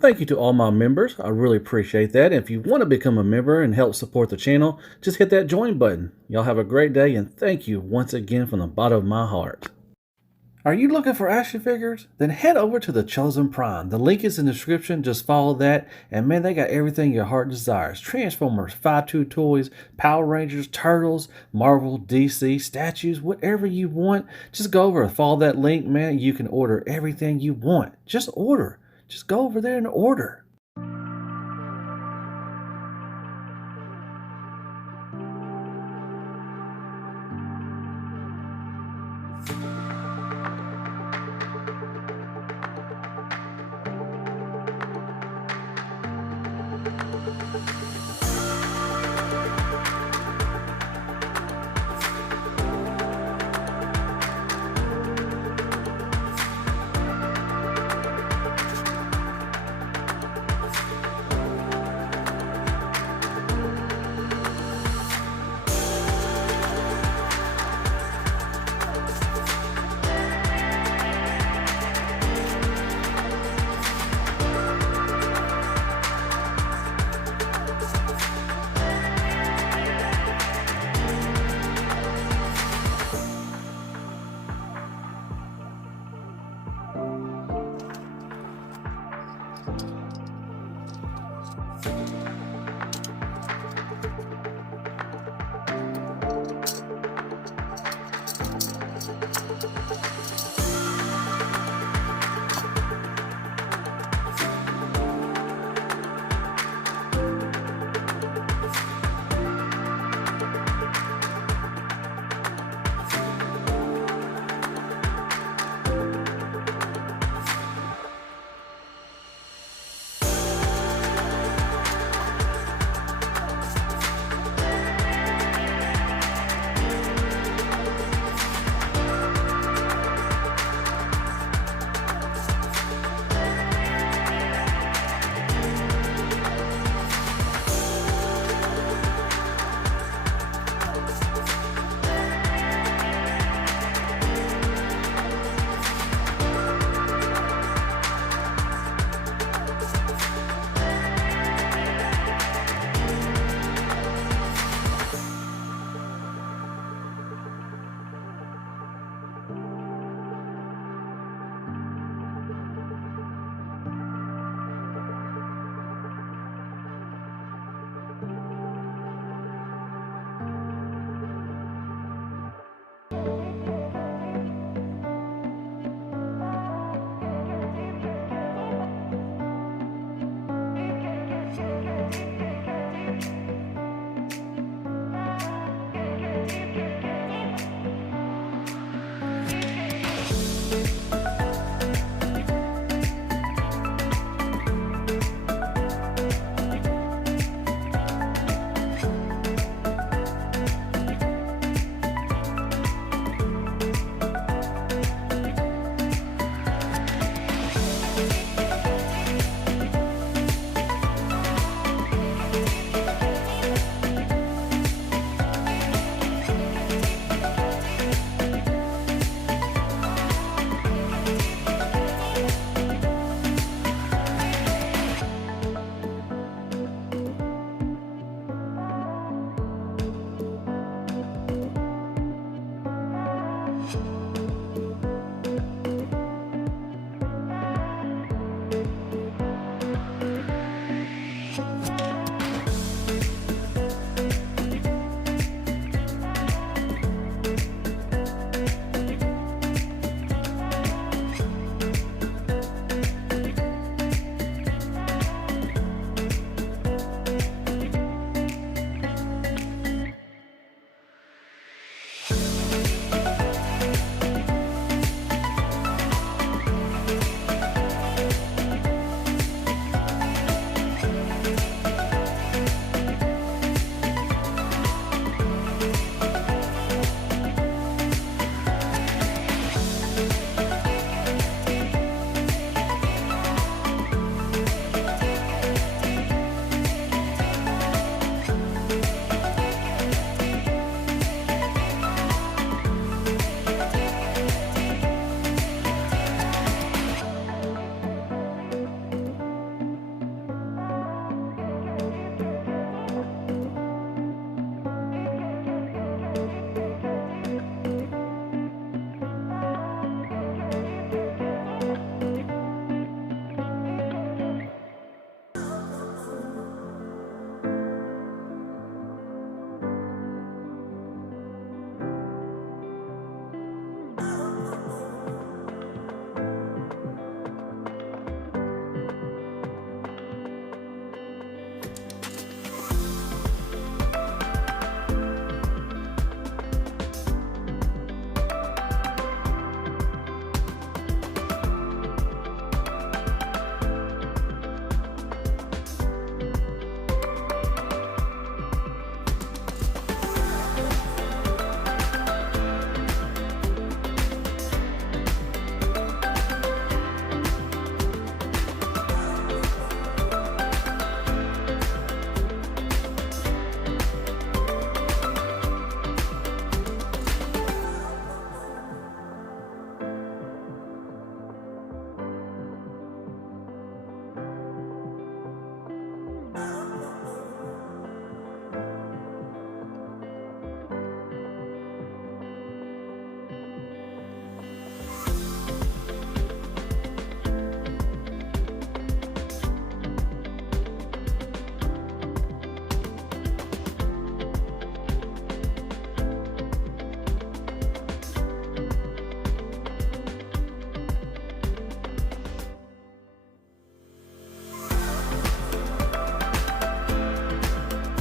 Thank you to all my members. I really appreciate that. If you want to become a member and help support the channel, just hit that join button. Y'all have a great day, and thank you once again from the bottom of my heart. Are you looking for action figures? Then head over to the Chosen Prime. The link is in the description. Just follow that. And man, they got everything your heart desires. Transformers, 5-2 toys, Power Rangers, Turtles, Marvel, DC, statues, whatever you want. Just go over and follow that link, man. You can order everything you want. Just order. Just go over there and order.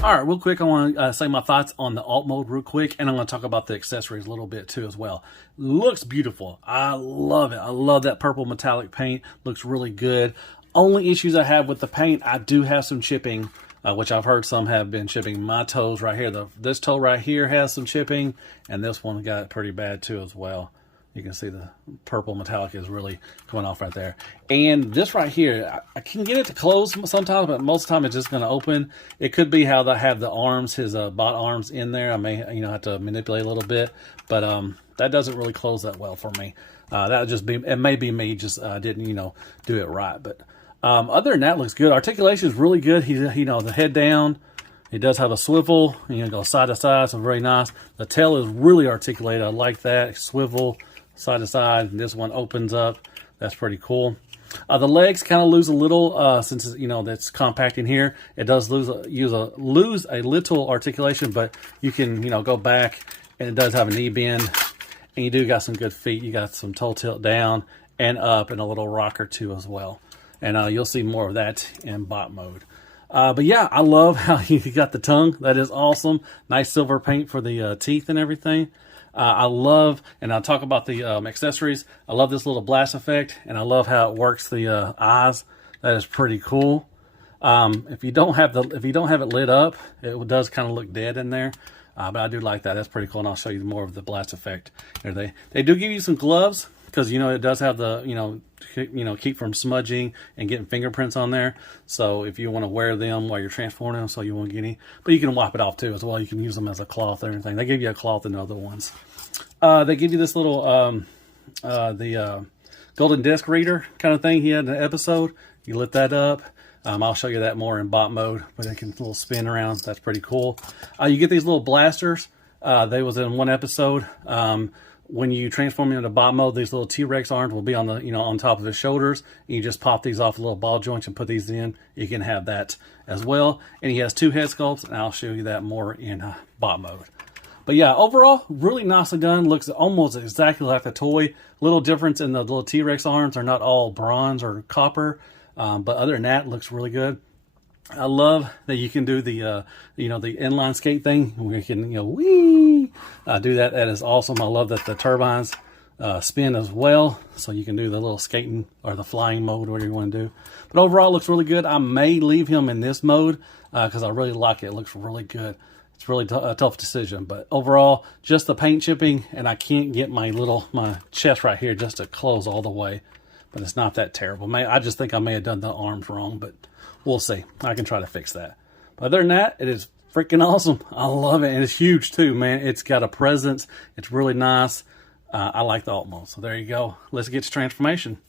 All right, real quick, I want to say my thoughts on the alt mode real quick, and I'm going to talk about the accessories a little bit too as well. Looks beautiful. I love it. I love that purple metallic paint. Looks really good. Only issues I have with the paint, I do have some chipping, which I've heard some have been chipping. My toes right here, this toe right here has some chipping, and this one got it pretty bad too as well. You can see the purple metallic is really coming off right there. And this right here, I can get it to close sometimes, but most of the time it's just going to open. It could be how they have the arms, his bot arms in there. I may, have to manipulate a little bit, but that doesn't really close that well for me. That would just be, it may be me just didn't, do it right. But other than that, looks good. Articulation is really good. He, the head down. It does have a swivel, go side to side, so very nice. The tail is really articulated. I like that. Swivel, side to side. This one opens up. That's pretty cool. The legs kind of lose a little since that's compact in here. It does lose a little articulation, but you can go back, and it does have a knee bend, and you do got some good feet. You got some toe tilt down and up, and a little rocker too as well. And you'll see more of that in bot mode. But yeah, I love how he got the tongue. That is awesome. Nice silver paint for the teeth and everything. I love, and I'll talk about the accessories. I love this little blast effect, and I love how it works the eyes. That is pretty cool. If you don't have it lit up, it does kind of look dead in there. But I do like that. That's pretty cool, and I'll show you more of the blast effect. Here they do give you some gloves because it does have the keep from smudging and getting fingerprints on there. So if you want to wear them while you're transforming them, so you won't get any, but you can wipe it off too as well. You can use them as a cloth or anything. They give you a cloth in other ones. They give you this little the golden disc reader kind of thing he had in the episode. You lit that up. I'll show you that more in bot mode, but it can little spin around. That's pretty cool. You get these little blasters. They was in one episode. When you transform into bot mode, these little T-Rex arms will be on the on top of his shoulders. You just pop these off the little ball joints and put these in. You can have that as well. And he has 2 head sculpts, and I'll show you that more in bot mode. But yeah, overall, really nicely done. Looks almost exactly like the toy. Little difference in the little T-Rex arms are not all bronze or copper. But other than that, looks really good. I love that you can do the, the inline skate thing where you can, whee, do that. That is awesome. I love that the turbines spin as well. So you can do the little skating or the flying mode, whatever you want to do. But overall, it looks really good. I may leave him in this mode because I really like it. It looks really good. It's really a tough decision. But overall, just the paint chipping, and I can't get my chest right here just to close all the way. But it's not that terrible. I just think I may have done the arms wrong, but we'll see. I can try to fix that. But other than that, it is freaking awesome. I love it. And it's huge too, man. It's got a presence. It's really nice. I like the alt mode. So there you go. Let's get to transformation.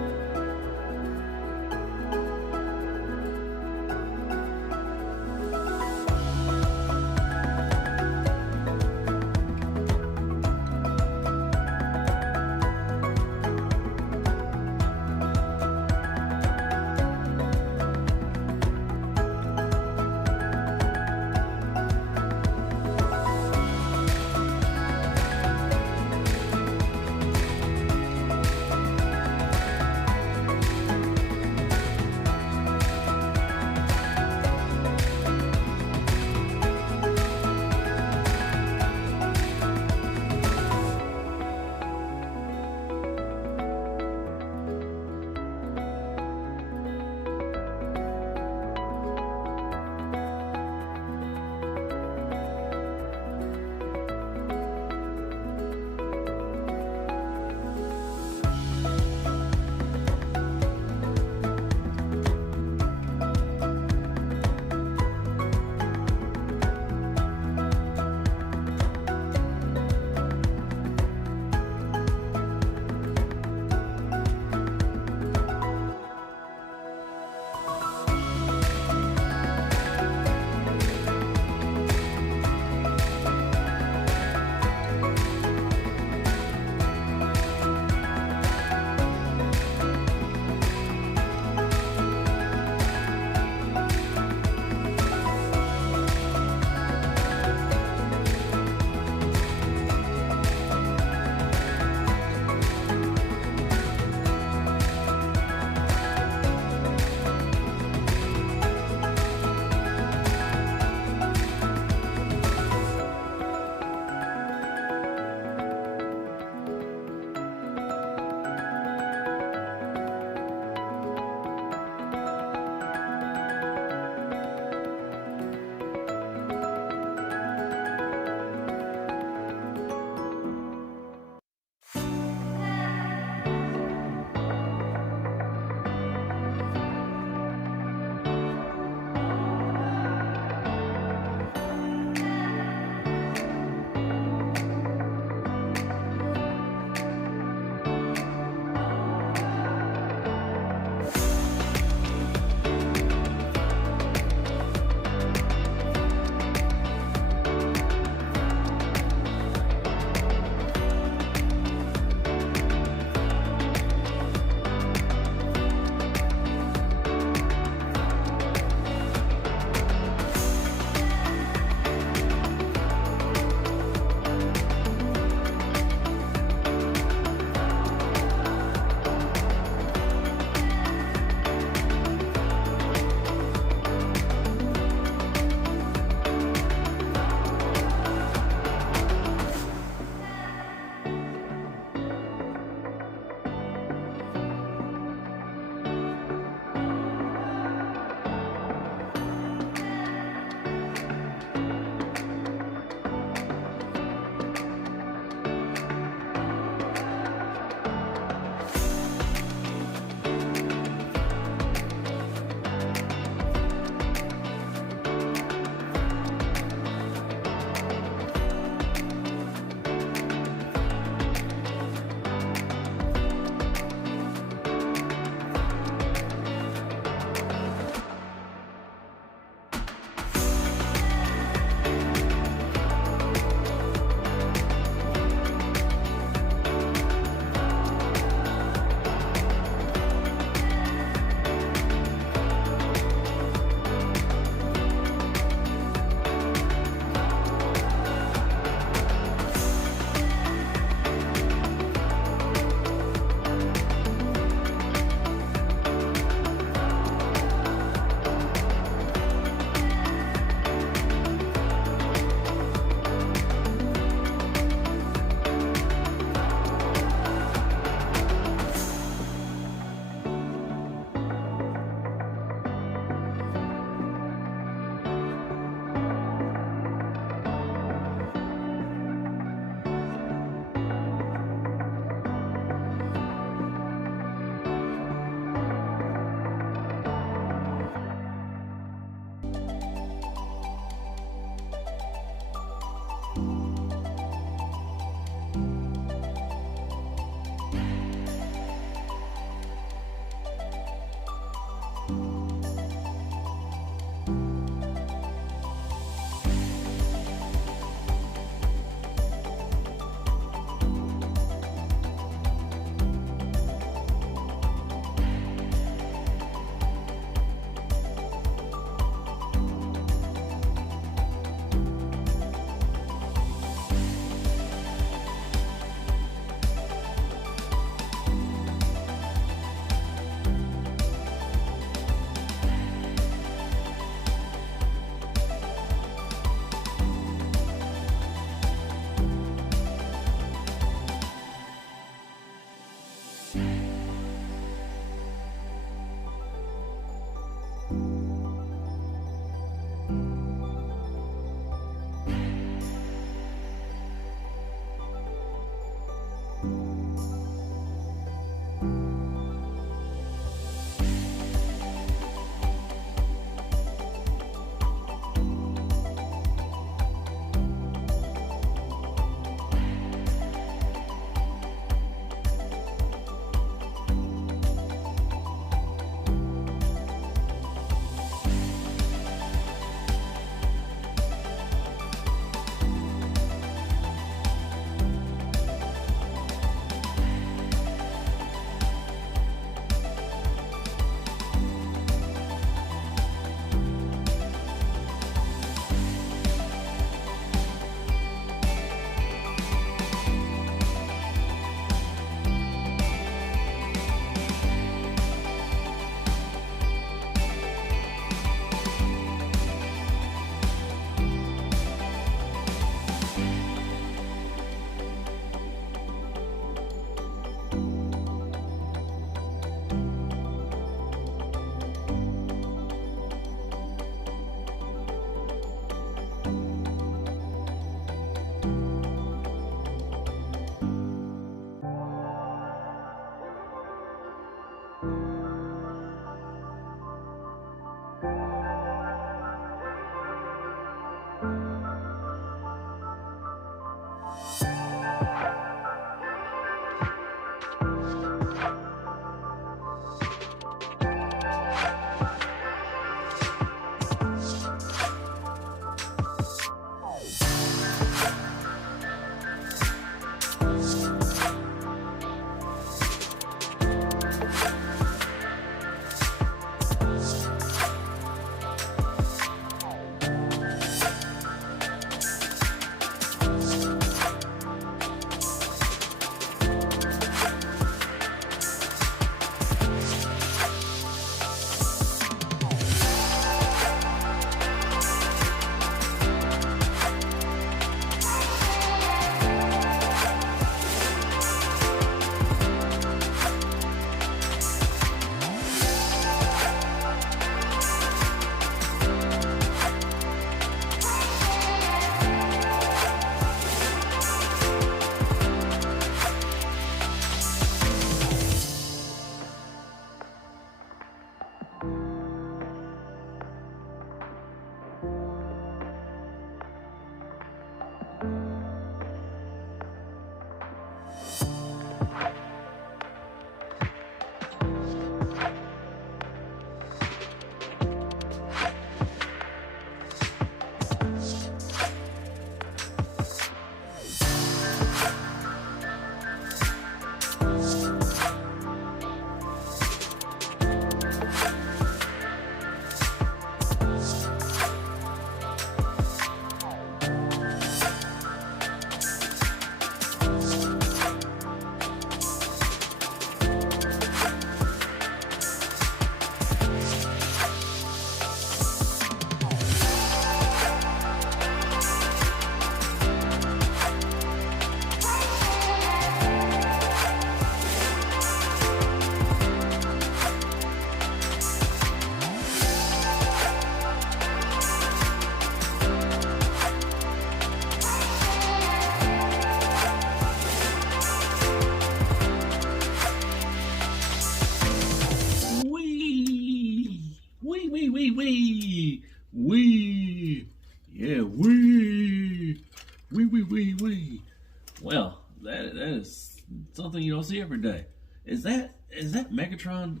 Well, that is something you don't see every day. Is that Megatron?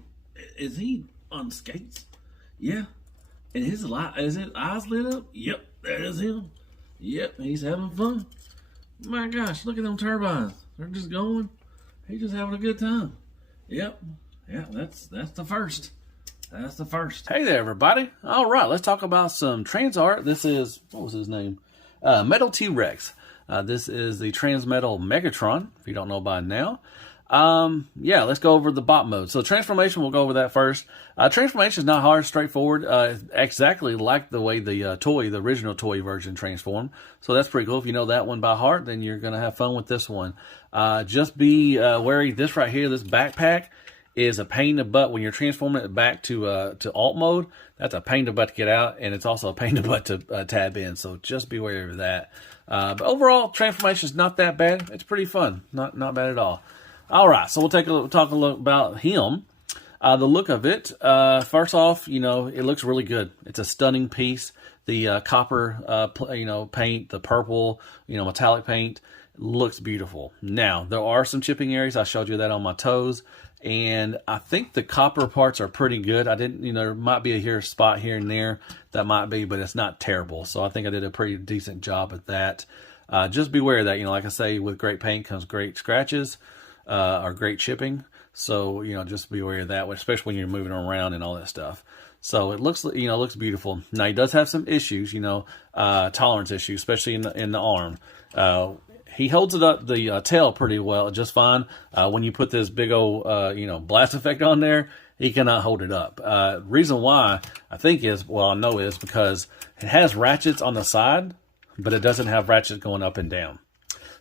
Is he on skates? Yeah. And his eyes lit up? Yep, that is him. Yep, he's having fun. My gosh, look at them turbines. They're just going. He's just having a good time. Yep. Yeah, that's the first. That's the first. Hey there, everybody. All right, let's talk about some TransArt. This is, what was his name? Metal T-Rex. This is the Transmetal Megatron, if you don't know by now. Yeah, let's go over the bot mode. So transformation, we'll go over that first. Transformation is not hard, straightforward. Exactly like the way the original toy version transformed. So that's pretty cool. If you know that one by heart, then you're going to have fun with this one. Just be wary. This right here, this backpack, is a pain in the butt when you're transforming it back to alt mode. That's a pain in the butt to get out, and it's also a pain in the butt to tab in. So just be wary of that. But overall, transformation is not that bad. It's pretty fun. Not bad at all. All right, so we'll talk a look about him. The look of it. First off, it looks really good. It's a stunning piece. The copper, paint, the purple, metallic paint looks beautiful. Now there are some chipping areas. I showed you that on my toes. And I think the copper parts are pretty good. I didn't, there might be a spot here and there that might be, but it's not terrible. So I think I did a pretty decent job at that. Just beware of that. Like I say, with great paint comes great scratches or great chipping. So, just be aware of that, especially when you're moving around and all that stuff. So it looks, looks beautiful. Now he does have some issues, tolerance issues, especially in the arm. He holds it up the tail pretty well, just fine. When you put this big old, blast effect on there, he cannot hold it up. Reason why I think is because it has ratchets on the side, but it doesn't have ratchets going up and down.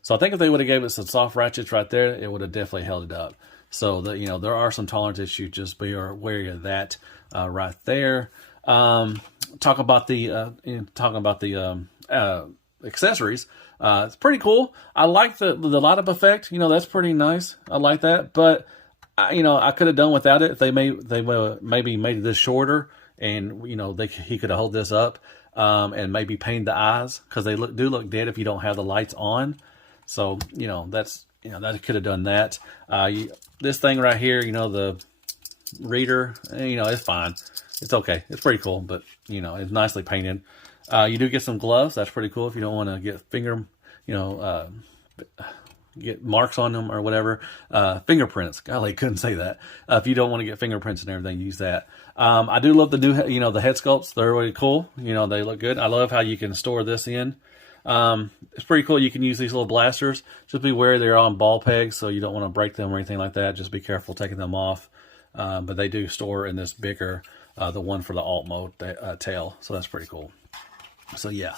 So I think if they would have gave it some soft ratchets right there, it would have definitely held it up. So there are some tolerance issues. Just be wary of that right there. Talking about the accessories. It's pretty cool. I like the light up effect. That's pretty nice. I like that. But I could have done without it if they maybe made this shorter, and he could have held this up and maybe painted the eyes, because they do look dead if you don't have the lights on. So that could have done that. This thing right here, the reader, it's fine. It's okay. It's pretty cool, but it's nicely painted. You do get some gloves. That's pretty cool if you don't want to get get marks on them or whatever. Fingerprints. Golly, couldn't say that. If you don't want to get fingerprints and everything, use that. I do love the new, the head sculpts. They're really cool. They look good. I love how you can store this in. It's pretty cool. You can use these little blasters. Just be aware they're on ball pegs, so you don't want to break them or anything like that. Just be careful taking them off. But they do store in this bigger, the one for the alt mode tail. So that's pretty cool. So yeah.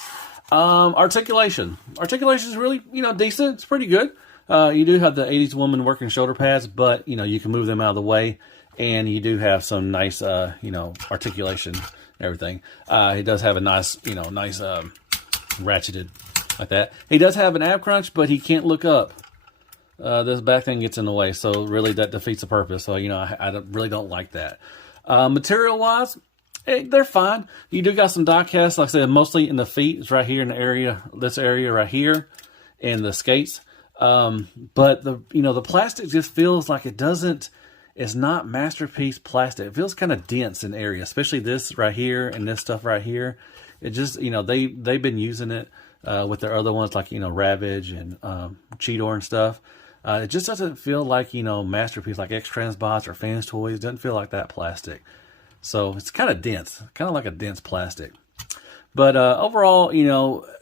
Articulation is really, decent. It's pretty good. You do have the 80s woman working shoulder pads, but you can move them out of the way, and you do have some nice, articulation and everything. He does have a nice, ratcheted like that. He does have an ab crunch, but he can't look up. This back thing gets in the way, so really that defeats the purpose. So, I really don't like that. Material-wise, they're fine. You do got some die casts, like I said, mostly in the feet. It's right here in the area, this area right here, and the skates. But the plastic just feels like it's not masterpiece plastic. It feels kind of dense in area, especially this right here and this stuff right here. It just, they've been using it with their other ones like, Ravage and Cheetor and stuff. It just doesn't feel like, masterpiece like X-Transbots or Fans Toys. It doesn't feel like that plastic. So it's kind of dense, kind of like a dense plastic. But overall,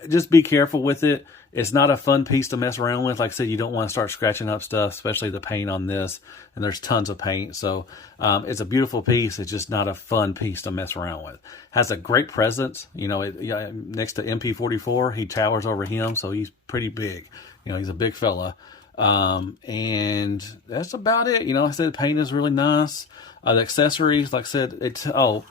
just be careful with it. It's not a fun piece to mess around with. Like I said, you don't want to start scratching up stuff, especially the paint on this. And there's tons of paint. So it's a beautiful piece. It's just not a fun piece to mess around with. Has a great presence. Next to MP44, he towers over him. So he's pretty big. He's a big fella. And that's about it. Like I said, the paint is really nice. The accessories, like I said,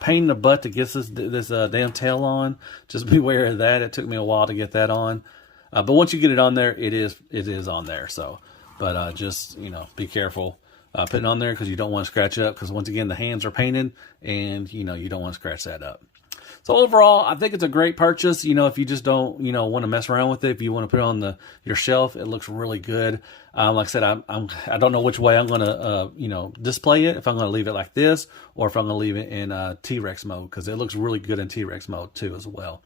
pain in the butt to get this damn tail on. Just beware of that. It took me a while to get that on. But once you get it on there, it is on there. So, but just be careful putting it on there, because you don't want to scratch it up. Because once again, the hands are painted, and you don't want to scratch that up. So overall, I think it's a great purchase. You know, if you just don't, you know, want to mess around with it, if you want to put it on your shelf, it looks really good. Like I said, I don't know which way I'm going to, you know, display it. If I'm going to leave it like this, or if I'm going to leave it in T-Rex mode, because it looks really good in T-Rex mode too as well.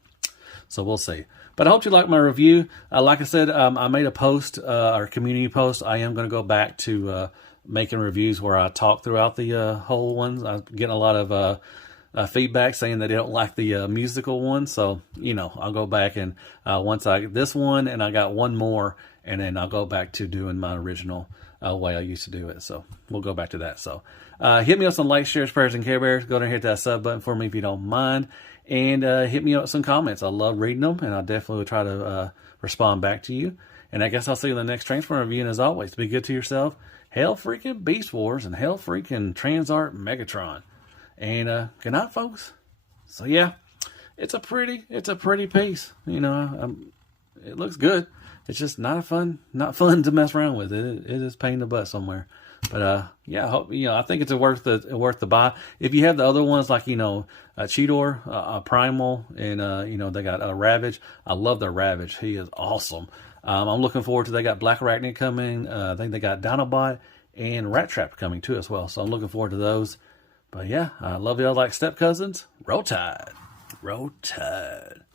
So we'll see. But I hope you like my review. Like I said, I made a post, or community post. I am going to go back to making reviews where I talk throughout the whole ones. I'm getting a lot of feedback saying that they don't like the musical one. So, you know, I'll go back and once I get this one, and I got one more, and then I'll go back to doing my original way I used to do it. So we'll go back to that. So hit me up some likes, shares, prayers, and Care Bears. Go there and hit that sub button for me if you don't mind. And hit me up with some comments. I love reading them, and I definitely will try to respond back to you. And I guess I'll see you in the next Transformer review. And as always, be good to yourself. Hell freaking Beast Wars and hell freaking TransArt Megatron. And good night, folks. So yeah, it's a pretty piece. You know, it looks good. It's just not fun to mess around with. It is pain in the butt somewhere. But yeah, I hope, you know, I think it's worth the buy. If you have the other ones, like, you know, Cheetor, Primal, and you know, they got Ravage. I love their Ravage. He is awesome. I'm looking forward to, they got Black Arachnid coming. I think they got Dinobot and Rat Trap coming too as well. So I'm looking forward to those. But yeah, I love y'all like step cousins. Roll Tide. Roll Tide.